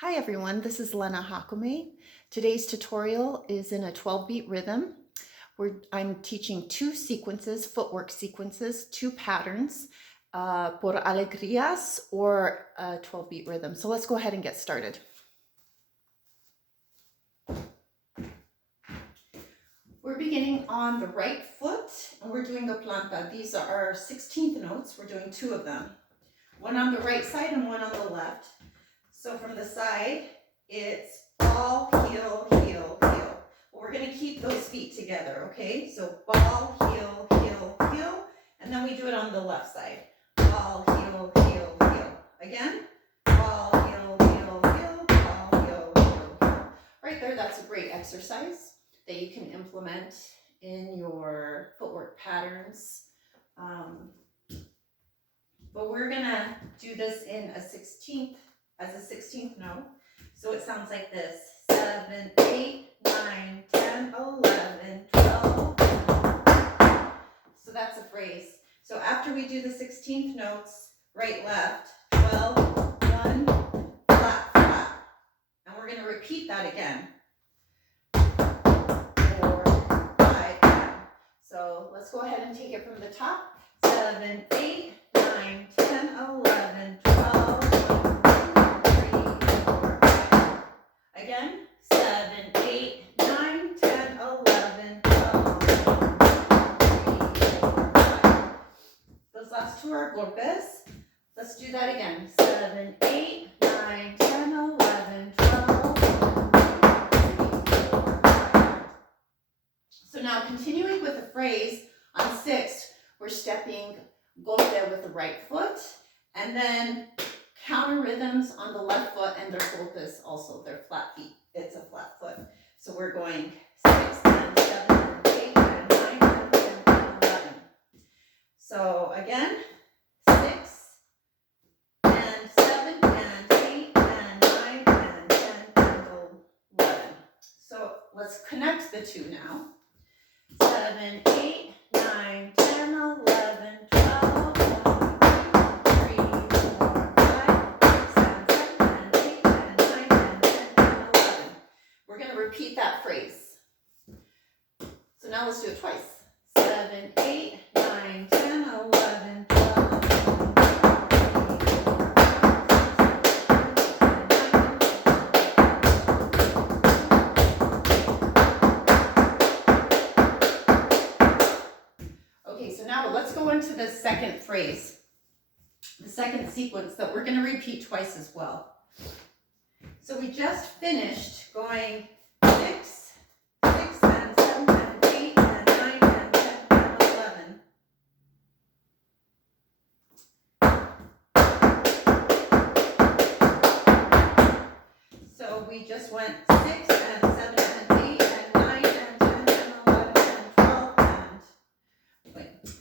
Hi everyone, this is Lena Jacome. Today's tutorial is in a 12-beat rhythm. I'm teaching two sequences, footwork sequences, two patterns, por Alegrías or a 12-beat rhythm. So let's go ahead and get started. We're beginning on the right foot and we're doing a planta. These are our 16th notes. We're doing two of them. One on the right side and one on the left. So from the side, it's ball, heel, heel, heel. But we're going to keep those feet together, okay? So ball, heel, heel, heel. And then we do it on the left side. Ball, heel, heel, heel. Again. Ball, heel, heel, heel. Ball, heel, heel, heel. Right there, that's a great exercise that you can implement in your footwork patterns. But we're going to do this in a 16th. As a 16th note. So it sounds like this. 7, 8, 9, 10, 11, 12. So that's a phrase. So after we do the 16th notes, right, left, 12, 1, flat, flat. And we're going to repeat that again. 4, 5, 10. So let's go ahead and take it from the top. 7, 8, 9, 10, 11, 12. Again, 7, 8, 9, 10, 11, 12, 3, 4, 5. Those last two are golpes. Let's do that again. 7, 8, 9, 10, 11, 12, 3, 4, 5. So now continuing with the phrase, on 6, we're stepping golpe with the right foot, and then counter rhythms on the left foot, and their golpes also, they're flat feet. It's a flat foot. So we're going 6, 10, 7, 8, 10, 9, 10, 10, 11. So again, 6, and 7, and 8, and 9, and 10, and 11. So let's connect the two now. 7, 8, 9, 10, 11, 12. Repeat that phrase. So now let's do it twice. 7, 8, 9, 10, 11, 12. Okay, so now let's go into the second phrase, the second sequence that we're going to repeat twice as well. So we just finished going 6, 6, and 7, and 8, and 9, and 10, and 11. So we just went 6, and 7, and 8, and 9, and 10, and 11, and 12, and wait, 6,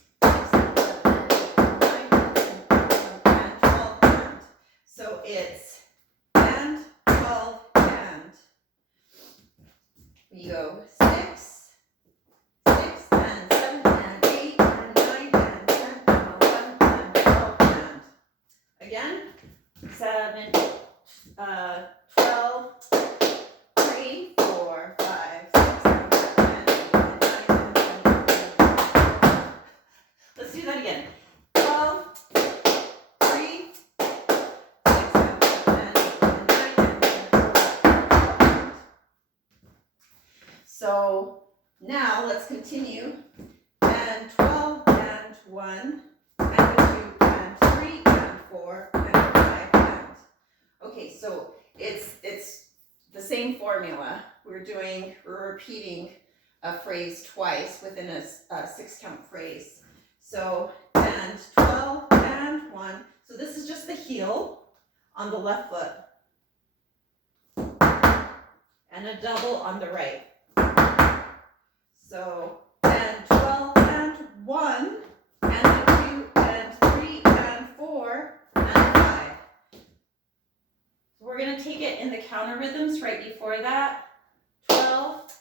and 7, and 8, and 9, and 10, and 12, and so it's and 12, and we go 6, 6, and 7, and 8, and 9, and 10, and 11, and 12, and again, 7, 12, 3, 4, 5, 6, 7, 8, 9, 10, 11. Let's do that again. 12, 3, 6, 7, 8, 9, 10, 11. So now let's continue. And 12, and 1, and 2, and 3, and 4, and 5, and. Okay, so it's the same formula. We're repeating a phrase twice within a 6-count phrase. So, and 12, and 1. So this is just the heel on the left foot. And a double on the right. So, and 12, and 1, and 2, and 3, and 4, and 5. So we're going to take it in the counter rhythms right before that. 12,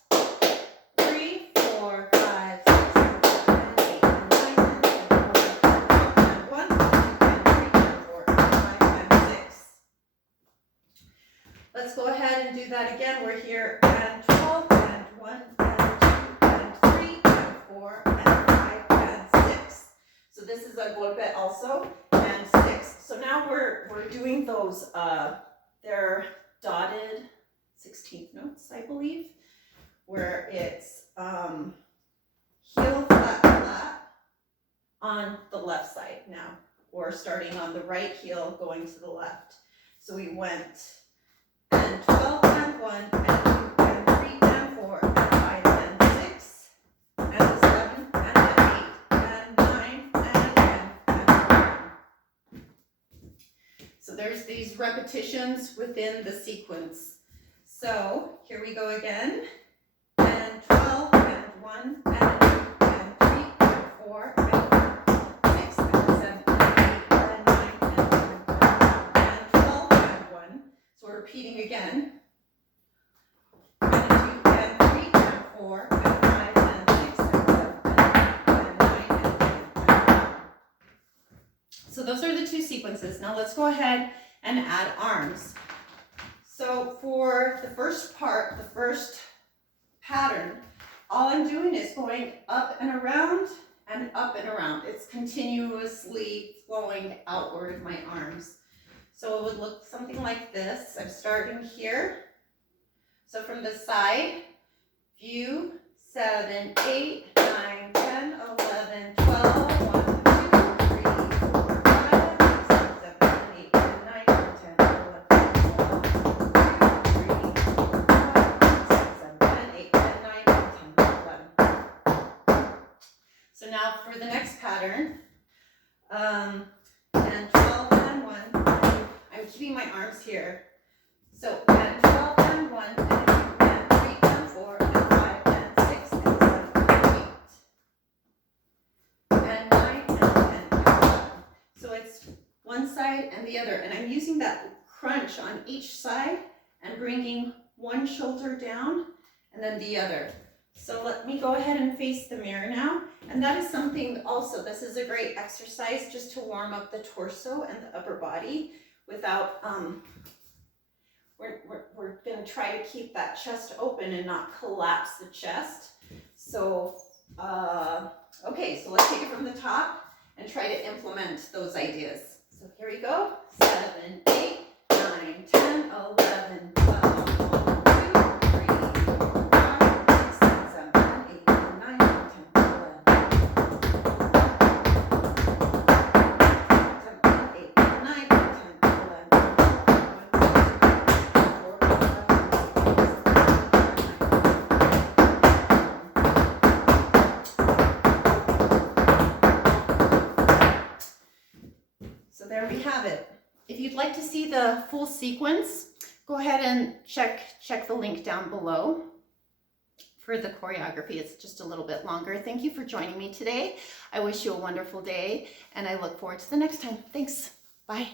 3, 4, 5, 6, 7, 8, 9, 10, 11, 12, 1, 2, 3, 4, 5, 6. Let's go ahead and do that again. We're here and 12 and 1 and 2 and 3 and 4 and 5 and 6. So this is a golpe also, and 6. So now we're doing those, they're dotted 16th notes, I believe, where it's heel, flat, flat on the left side now, or starting on the right heel going to the left. So we went and 12 and 1 and 2 and 3 and 4 and 5 and 6 and 7 and 8 and 9 and 10 and 11. So there's these repetitions within the sequence. So here we go again. And 12 and 1 and 2 and 3 and 4 and 6 and 7 and 8 and 9 and 10 and 12 and 1. So we're repeating again. And 2 and 3 and 4 and 5 and 6 and 7 and 8 and 9 and 10 and 11. So those are the two sequences. Now let's go ahead and add arms. So for the first part, the first pattern, all I'm doing is going up and around and up and around. It's continuously flowing outward my arms. So it would look something like this. I'm starting here. So from the side, view, 7, 8, 9, 10, 11, 12, 1, 2, 3, 4, 5, 6, 7, 8, 9, 10, 11, 12, 2, 3, 4, 5, 6, 7, 8, 9, 10, 11. So now for the next pattern, and 12 and 1, I'm keeping my arms here. So and 12 and 1 and 2 and 3 and 4 and 5 and 6 and 7 and 8 and 9 and 10 and 11. So it's one side and the other, and I'm using that crunch on each side and bringing one shoulder down and then the other. So let me go ahead and face the mirror now. And that is something also, this is a great exercise just to warm up the torso and the upper body without, we're going to try to keep that chest open and not collapse the chest. So, okay, so let's take it from the top and try to implement those ideas. So here we go. 7, 8, 9, 10, 11, 12. So there we have it. If you'd like to see the full sequence, go ahead and check the link down below for the choreography. It's just a little bit longer. Thank you for joining me today. I wish you a wonderful day, and I look forward to the next time. Thanks. Bye.